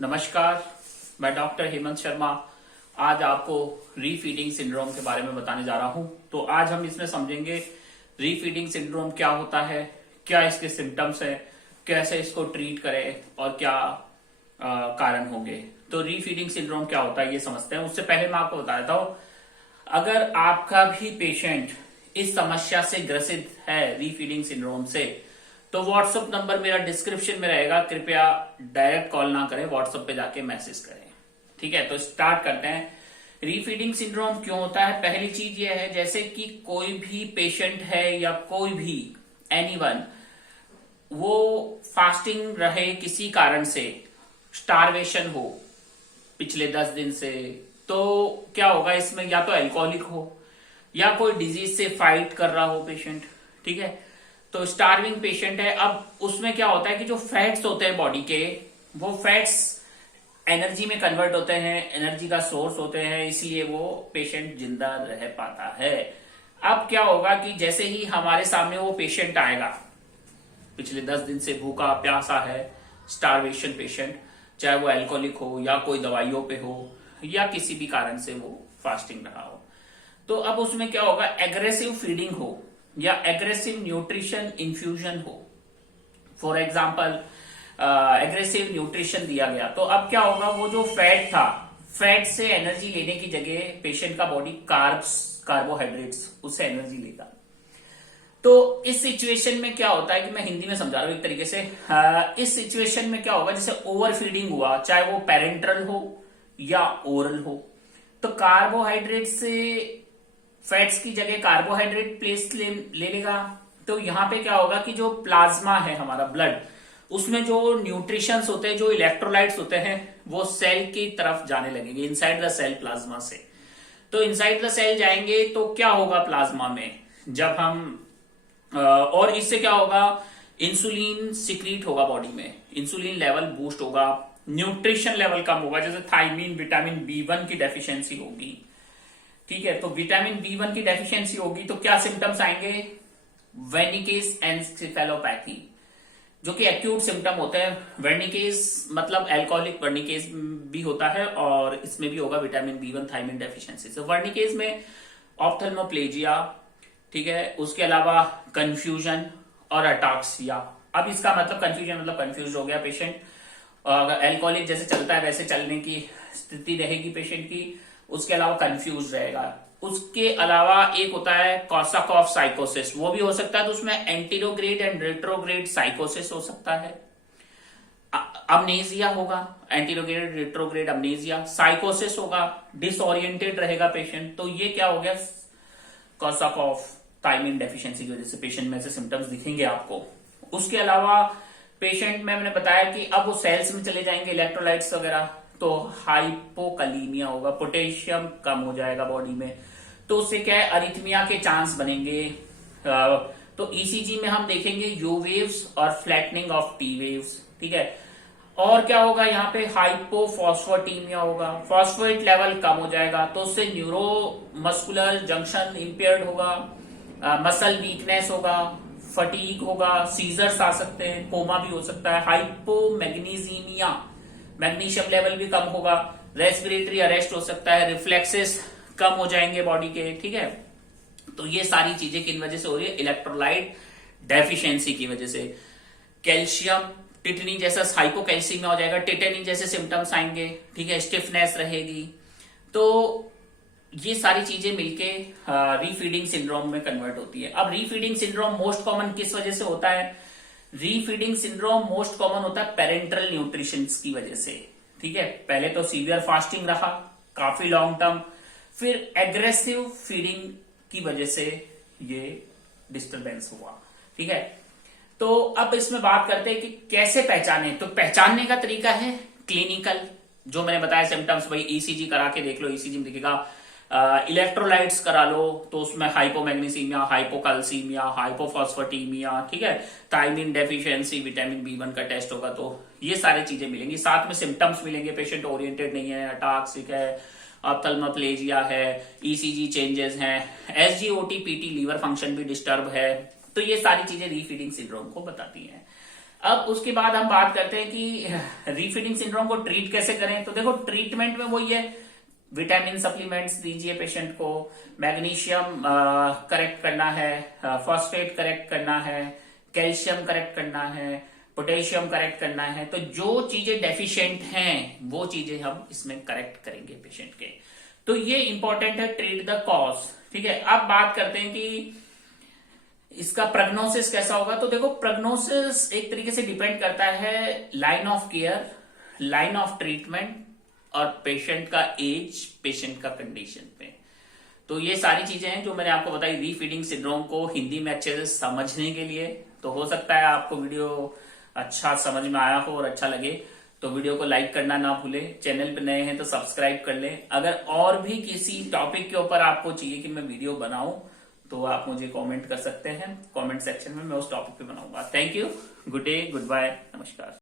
नमस्कार, मैं डॉक्टर हेमंत शर्मा आज आपको रीफीडिंग सिंड्रोम के बारे में बताने जा रहा हूं। तो आज हम इसमें समझेंगे रीफीडिंग सिंड्रोम क्या होता है, क्या इसके सिम्टम्स है, कैसे इसको ट्रीट करें और क्या कारण होंगे। तो रीफीडिंग सिंड्रोम क्या होता है ये समझते हैं। उससे पहले मैं आपको बता देता हूं, अगर आपका भी पेशेंट इस समस्या से ग्रसित है रीफीडिंग सिंड्रोम से, तो व्हाट्सएप नंबर मेरा डिस्क्रिप्शन में रहेगा। कृपया डायरेक्ट कॉल ना करें, व्हाट्सएप पे जाके मैसेज करें। ठीक है, तो स्टार्ट करते हैं। रीफीडिंग सिंड्रोम क्यों होता है? पहली चीज ये है, जैसे कि कोई भी पेशेंट है या कोई भी एनीवन वो फास्टिंग रहे किसी कारण से, स्टारवेशन हो पिछले 10 दिन से, तो क्या होगा इसमें, या तो अल्कोहलिक हो या कोई डिजीज से फाइट कर रहा हो पेशेंट। ठीक है, तो स्टार्विंग पेशेंट है। अब उसमें क्या होता है कि जो फैट्स होते हैं बॉडी के, वो फैट्स एनर्जी में कन्वर्ट होते हैं, एनर्जी का सोर्स होते हैं, इसलिए वो पेशेंट जिंदा रह पाता है। अब क्या होगा कि जैसे ही हमारे सामने वो पेशेंट आएगा, पिछले 10 दिन से भूखा प्यासा है, स्टारवेशन पेशेंट, चाहे वो अल्कोहलिक हो या कोई दवाइयों पे हो या किसी भी कारण से वो फास्टिंग रहा हो, तो अब उसमें क्या होगा, एग्रेसिव फीडिंग हो या एग्रेसिव न्यूट्रिशन इन्फ्यूजन हो। फॉर एग्जाम्पल एग्रेसिव न्यूट्रिशन दिया गया, तो अब क्या होगा, वो जो फैट था, फैट से एनर्जी लेने की जगह पेशेंट का बॉडी कार्बोहाइड्रेट्स उससे एनर्जी लेगा। तो इस सिचुएशन में क्या होता है कि मैं हिंदी में समझा रहा हूं एक तरीके से। इस सिचुएशन में क्या होगा, जैसे ओवर फीडिंग हुआ, चाहे वो पेरेंट्रल हो या ओरल हो, तो कार्बोहाइड्रेट से फैट्स की जगह कार्बोहाइड्रेट प्लेस ले लेगा। तो यहां पे क्या होगा कि जो प्लाज्मा है हमारा ब्लड, उसमें जो न्यूट्रिशंस होते हैं, जो इलेक्ट्रोलाइट्स होते हैं, वो सेल की तरफ जाने लगेंगे, इनसाइड द सेल प्लाज्मा से। तो इनसाइड द सेल जाएंगे तो क्या होगा प्लाज्मा में, जब हम और इससे क्या होगा, इंसुलिन सिक्रीट होगा बॉडी में, इंसुलिन लेवल बूस्ट होगा, न्यूट्रिशन लेवल कम होगा, जैसे थायमीन, विटामिन B1 की डेफिशिएंसी होगी। ठीक है, तो विटामिन B1 की डेफिशिएंसी होगी तो क्या सिम्टम्स आएंगे, वेनिकेस एंसेफेलोपैथी, जो कि एक्यूट सिम्टम होते हैं। वेनिकेस मतलब अल्कोहलिक वेनिकेस भी होता है और इसमें भी होगा विटामिन B1 थायमीन डेफिशिएंसी से। वेनिकेस में ऑप्थेल्मोप्लेजिया, ठीक है, उसके अलावा कंफ्यूजन और अटाक्सिया। अब इसका मतलब कंफ्यूजन मतलब कंफ्यूज हो गया पेशेंट, अल्कोहलिक जैसे चलता है वैसे चलने की स्थिति रहेगी पेशेंट की, उसके अलावा कंफ्यूज रहेगा। उसके अलावा एक होता है कॉर्साकॉफ साइकोसिस, वो भी हो सकता है, तो उसमें एंटीरोग्रेड एंड रेट्रोग्रेड साइकोसिस हो सकता है। अमनेजिया होगा, एंटीरोग्रेड रेट्रोग्रेड अमनेजिया, साइकोसिस होगा, डिसओरिएंटेड रहेगा पेशेंट। तो ये क्या हो गया, कॉर्साकॉफ थायमीन डेफिशिएंसी की वजह से पेशेंट में ऐसे सिम्टम्स दिखेंगे आपको। उसके अलावा पेशेंट में मैंने बताया कि अब वो सेल्स में चले जाएंगे इलेक्ट्रोलाइट्स वगैरह, तो हाइपोकलीमिया होगा, पोटेशियम कम हो जाएगा बॉडी में, तो उससे क्या है, अरिथमिया के चांस बनेंगे। तो ईसीजी में हम देखेंगे यू वेव्स और फ्लैटनिंग ऑफ टी वेव्स। ठीक है, और क्या होगा, यहाँ पे हाइपोफॉस्फेटीमिया होगा, फॉस्फेट लेवल कम हो जाएगा, तो उससे न्यूरो मस्कुलर जंक्शन इंपेयर्ड होगा, मसल वीकनेस होगा, फटीग होगा, सीजर्स आ सकते हैं, कोमा भी हो सकता है, हाइपोमैग्नीजीमिया, मैग्नीशियम लेवल भी कम होगा, रेस्पिरेटरी अरेस्ट हो सकता है, रिफ्लेक्सेस कम हो जाएंगे बॉडी के। ठीक है, तो ये सारी चीजें किन वजह से हो रही है, इलेक्ट्रोलाइट डेफिशिएंसी की वजह से। कैल्शियम, टिटनी जैसा हाइपोकैल्सीमिया हो जाएगा, टिटेनी जैसे सिम्टम्स आएंगे। ठीक है, स्टिफनेस रहेगी। तो ये सारी चीजें मिलके रीफीडिंग सिंड्रोम में कन्वर्ट होती है। अब रीफीडिंग सिंड्रोम मोस्ट कॉमन किस वजह से होता है, रीफीडिंग सिंड्रोम मोस्ट कॉमन होता है पेरेंट्रल न्यूट्रिशन की वजह से। ठीक है, पहले तो सीवियर फास्टिंग रहा काफी लॉन्ग टर्म, फिर एग्रेसिव फीडिंग की वजह से ये डिस्टरबेंस हुआ। ठीक है, तो अब इसमें बात करते हैं कि कैसे पहचाने। तो पहचानने का तरीका है क्लिनिकल, जो मैंने बताया सिम्टम्स, भाई ईसीजी करा के देख लो, ईसीजी में दिखेगा। इलेक्ट्रोलाइट्स करा लो तो उसमें हाइपोमैग्नीसीमिया, हाइपोकैल्सीमिया, हाइपोफॉस्फेटीमिया, ठीक है, थायमीन डेफिशिएंसी, विटामिन B1 का टेस्ट होगा, तो ये सारी चीजें मिलेंगी। साथ में सिम्टम्स मिलेंगे, पेशेंट ओरिएंटेड नहीं है, अटाक्सिक है, ऑप्थेल्मोप्लेजिया है, ईसीजी चेंजेस हैं, एसजीओटी पीटी लीवर फंक्शन भी डिस्टर्ब है। तो ये सारी चीजें रीफीडिंग सिंड्रोम को बताती हैं। अब उसके बाद हम बात करते हैं कि रीफीडिंग सिंड्रोम को ट्रीट कैसे करें। तो देखो ट्रीटमेंट में वही है, विटामिन सप्लीमेंट्स दीजिए पेशेंट को, मैग्नीशियम करेक्ट करना है, फॉस्फेट करेक्ट करना है, कैल्शियम करेक्ट करना है, पोटेशियम करेक्ट करना है। तो जो चीजें डेफिशिएंट हैं वो चीजें हम इसमें करेक्ट करेंगे पेशेंट के। तो ये इंपॉर्टेंट है, ट्रीट द कॉज। ठीक है, अब बात करते हैं कि इसका प्रोग्नोसिस कैसा होगा। तो देखो प्रोग्नोसिस एक तरीके से डिपेंड करता है line of care, line of treatment और पेशेंट का एज, पेशेंट का कंडीशन पे। तो ये सारी चीजें हैं जो मैंने आपको बताई रीफीडिंग सिंड्रोम को हिंदी में अच्छे से समझने के लिए। तो हो सकता है आपको वीडियो अच्छा समझ में आया हो और अच्छा लगे तो वीडियो को लाइक करना ना भूले, चैनल पे नए हैं तो सब्सक्राइब कर लें। अगर और भी किसी टॉपिक के ऊपर आपको चाहिए कि मैं वीडियो बनाऊं तो आप मुझे कमेंट कर सकते हैं, कमेंट सेक्शन में मैं उस टॉपिक पे बनाऊंगा। Thank you, good day, good bye, नमस्कार।